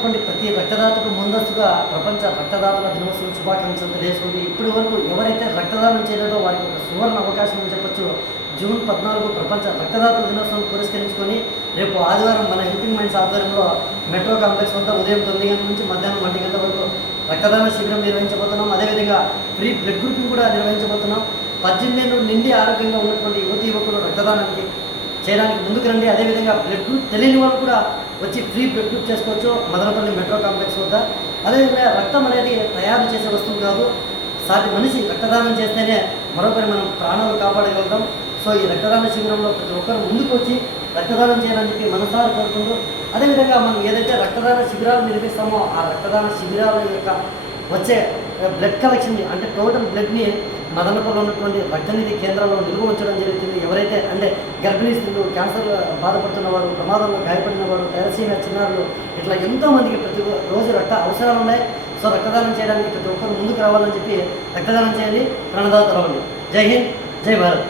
ఉన్నటువంటి ప్రతి రక్తదాతకు ముందస్తుగా ప్రపంచ రక్తదాతల దినోత్సవం శుభాకాంక్షలు తెలియజేసుకుంటూ ఇప్పటి వరకు ఎవరైతే రక్తదానం చేయలేదో వారికి ఒక సువర్ణ అవకాశం అని చెప్పొచ్చు. జూన్ 14 ప్రపంచ రక్తదాతల దినోత్సవం పురస్కరించుకొని రేపు ఆదివారం మన హెల్పింగ్ మైండ్స్ ఆధ్వర్యంలో మెట్రో కాంప్లెక్స్ వద్ద ఉదయం 9 గంటల నుంచి మధ్యాహ్నం 1 గంటల వరకు రక్తదాన శిబిరం నిర్వహించబోతున్నాం. అదేవిధంగా ఫ్రీ బ్లడ్ గ్రూపింగ్ కూడా నిర్వహించబోతున్నాం. 18 ఏళ్ళు నిండి ఆరోగ్యంగా ఉన్నటువంటి యువకులు రక్తదానానికి చేయడానికి ముందుకు రండి. అదేవిధంగా బ్లడ్ గ్రూప్ తెలియని వాళ్ళు కూడా వచ్చి ఫ్రీ బ్లడ్ గ్రూప్ చేసుకోవచ్చు మదనపల్లి మెట్రో కాంప్లెక్స్ వద్ద. అదేవిధంగా రక్తం అనేది తయారు చేసే వస్తువు కాదు, సాటి మనిషి రక్తదానం చేస్తేనే మరొకరి మనం ప్రాణాలు కాపాడగలుగుతాం. సో ఈ రక్తదాన శిబిరంలో ప్రతి ఒక్కరు ముందుకు వచ్చి రక్తదానం చేయాలని చెప్పి మనసారా కోరుకుంటూ, అదేవిధంగా మనం ఏదైతే రక్తదాన శిబిరాలు నిర్మిస్తామో ఆ రక్తదాన శిబిరాల యొక్క వచ్చే బ్లడ్ కలెక్షన్ అంటే టోటల్ బ్లడ్ని మదనపల్లిలో ఉన్నటువంటి రక్తనిధి కేంద్రంలో నిల్వ ఉంచడం జరుగుతుంది. ఎవరైతే అంటే గర్భిణీ స్త్రీలు, క్యాన్సర్ బాధపడుతున్న వారు, ప్రమాదంలో గాయపడిన వారు, తలసీమియా చిన్నారులు, ఇట్లా ఎంతోమందికి ప్రతి రోజు రక్త అవసరాలు ఉన్నాయి. సో రక్తదానం చేయడానికి ప్రతి ఒక్కరు ముందుకు రావాలని చెప్పి రక్తదానం చేయండి, ప్రాణదాతలు అవ్వండి. జై హింద్, జై భారత్.